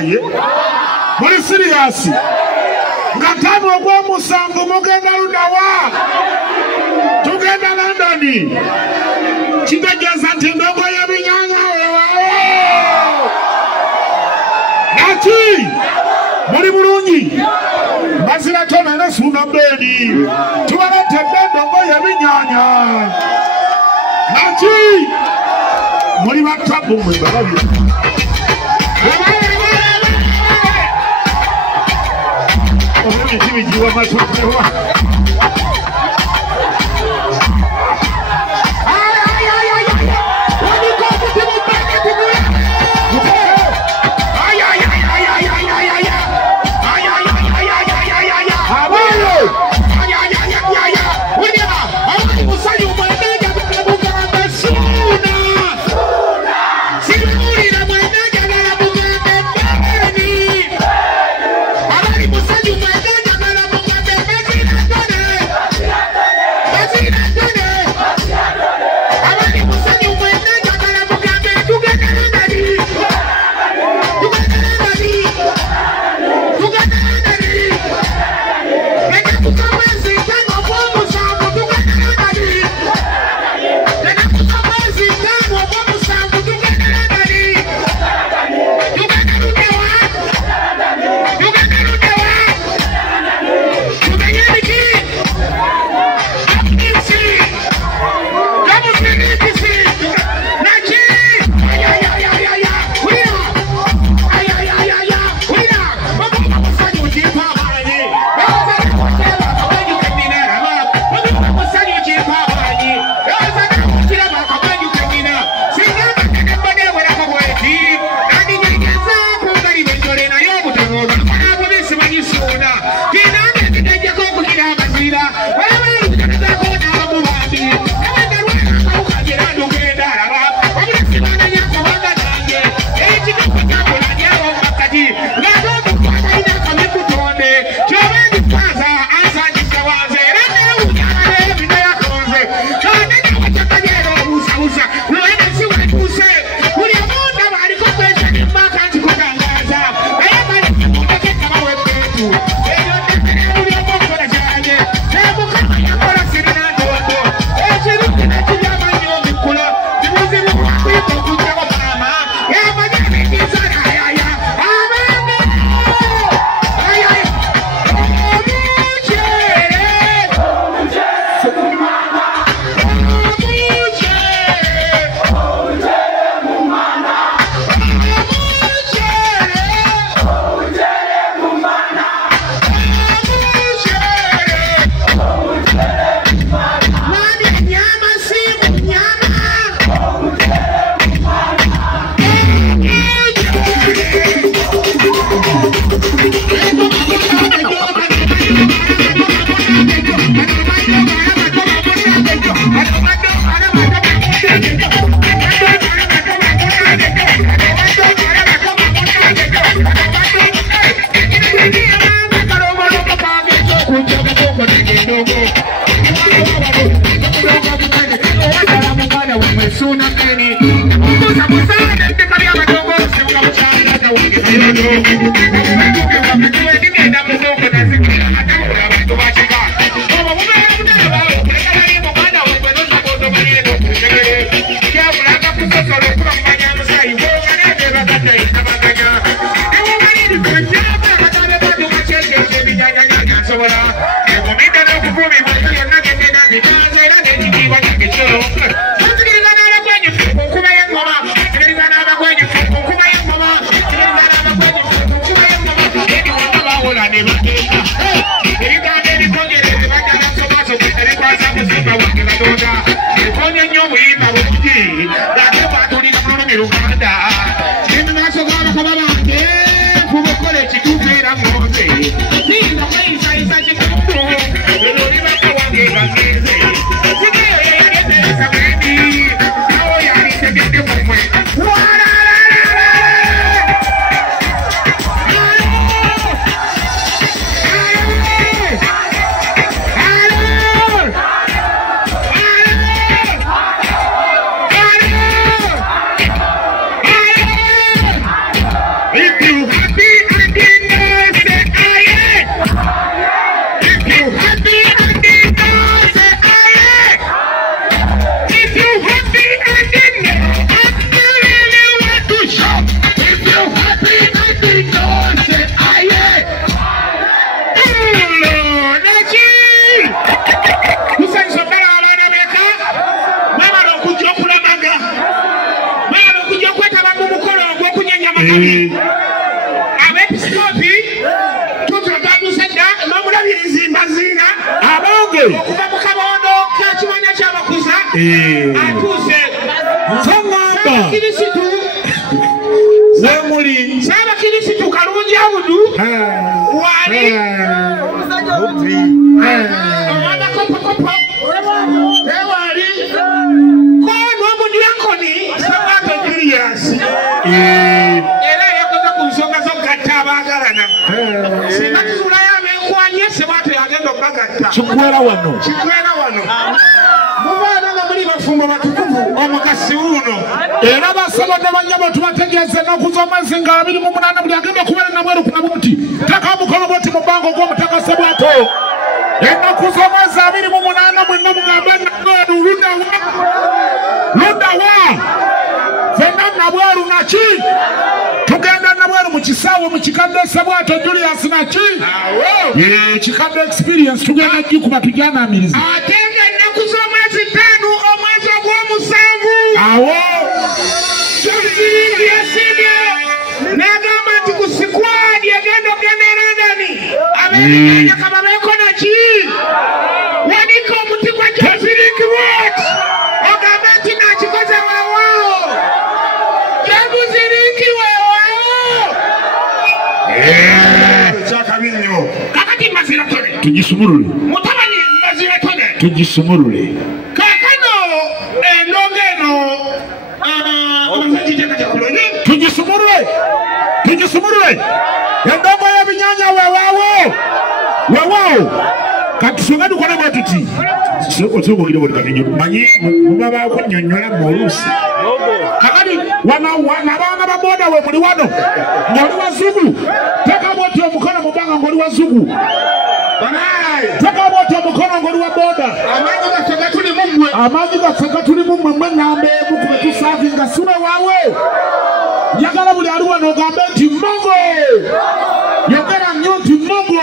mubaye muri serious ngatano gwa musango mugenda ludawa tugenda London kidageza tendoko ya binyanya nati muri bulungi basira tona na suna bedi tubala tendoko ya binyanya nati muri batabu muri barabi Kimi jiwa masuk sewa. abepiskopi tutatamusajja nomulabirizi mbazina abange okuva mu kabondo kakimanya ky'abakuza atuuse sangamba kirisitu wemuli Saabakirisitu Kalungi Abudu wali omwana kopokopo ewali ko n'omudiakoni Sabato Julius era yakoze ku nsonga z'okugatta abaagalana singa tuzulayo abenkwanye Sabato yagenda okubagatta kikwera wano mubaana nga muli bafumbo batukuvu omukasi wuuno era basaba ne banyabo tubategeeze ennaku z'omwezi nga 28 buli agenda okubeera nabweru kulabu nti taka mukono bwoti mu bbanga ogw'omutaka Sebwato ennaku z'omwezi 28 mwenna mugambe nabweru ludawa fenna nabweru naki tugenda nabweru mu kisaawe mu kikadde Sebwato Julius naki kikadde experience tugenda gikuba tujanaamiriza ate nga ennaku z'omwezi 5 omwezi ogw'omusanvu awo n'agamba nti ku sikwadi egenda okugenda e London abeebinyanya kababeeko naki wanika omuti gwa Jebuzirikiwot ogambe nti nakikoze weewaawo Jebuziriki weewaawo kyakabi nnyo kakati Maziratone tugisumulule mutabani Maziratone tugisumulule kaakano endongo eno tugisumulule endongo y'ebinyanya weewaawo katusonga dukole bwe tuti osogogire buli katinyo manyi muba bakunnyonnyola mu oluusi kakati nabaana ba boda we muli wano ng'oli wazugu teka bwoti omukono mu bbanga ng'oli wazugu teka bwoti omukono ng'oli wa boda amaanyi gaffe gatuli mu mmwe ennamba emu ku betusaavinga si weewaawo njagala buli ali wano ogambe nti mmogo yogera nnyo nti mmogo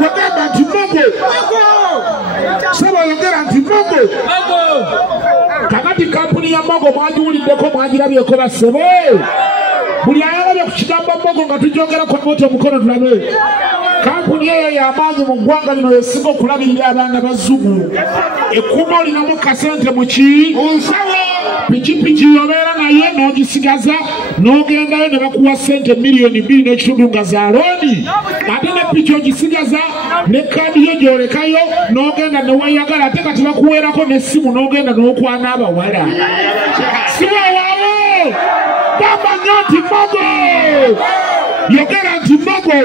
wagamba nti mmogo saba yogera nti mmogo kakati kampuni ya mmogo mwagiwuliddeko mwagirabyeko basebe buli ayalabye ku kigambo mmogo nga tujongeraku noti omukono tulabe kampuni eyo y'amaanyi mu ggwanga lino yesinga okulabirira abaana bazugu ekkuba olinamu kasente muki onsawo pikipiki obeera naye n'ogisigaza n'ogendayo ne bakuwa sente miliyoni 2.5 nga za looni ate ne piki ogisigaza ne kaadi yo gy'olekayo n'ogenda ne weyagala ate kati bakuweerako n'essimu n'ogenda n'okwana abawala si weewaawo gamba nnyo nti mmogo yogera nti mmogo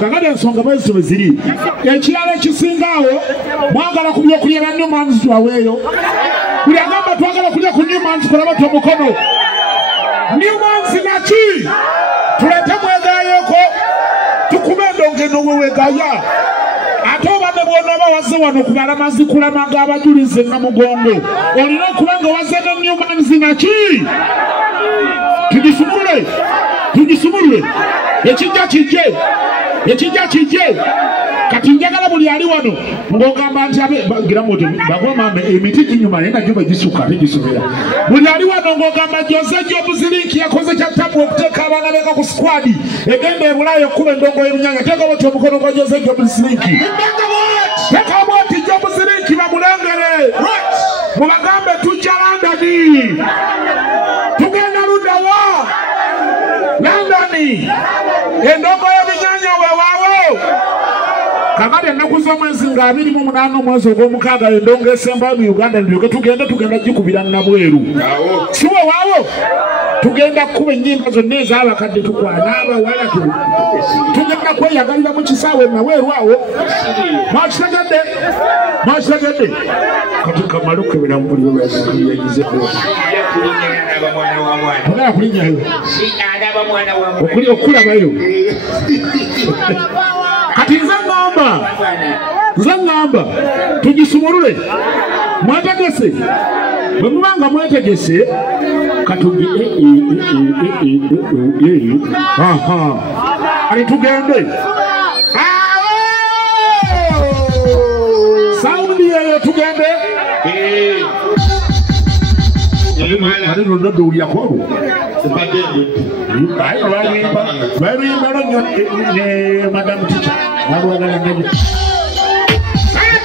kakati ensonga bwezi bwe ziri ekirala ekisingaawo mwagala ku byokulya bya Newmans twaweeyo buli agamba twagala kulya ku Newmans kulaba tomukono Newmans naki tulete mwegaayeko tukube endongo eno wewegaaya ate oba ne bw'onooba wazze wano ku balamazi kulamaga abajulize Namugongo olina okuba nga wazze ne Newmans naki tugisumulule ekijja kijje kati njagala buli ali wano ng'ogamba nti giramoto bagwamambe emiti ginyuma naye nagyo bagisuka tegisomera buli ali wano ng'ogamba Jose Jobuziriki yakoze kya tabu okuteeka abaana beeka ku squadi egenda ebulayo okuba endongo y'ebinyanya teeka bwoti omukono gwa Jose Jobuziriki teeka bwoti Jobuziriki bamulengere mubagambe tujja London tugenda ludawa London endongo y'ebinyanya weewaawo kakati ennaku z'omwezi nga 28 omwezi ogw'omukaaga endongo esembayo mu Uganda ndyoke tugenda gikubira Nabweru si weewaawo tugenda kukuba ennyimba zonna ez'abakadde tukwana abawala tugenda kweyagalira mu kisaawe Nabweru awo mwakitegedde kati kamale okukebera mu buli lweyagizeeko togala kulinnyayo okulabayo kati nze ngamba tugisumulule mwetegese bwe mubanga mwetegese katugi ali tugende saundi eyo tugende ate nonodde olyakolu aye baluyimba lonyo ne madamu tica balwagala nabyo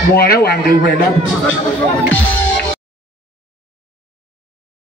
muwala wange wena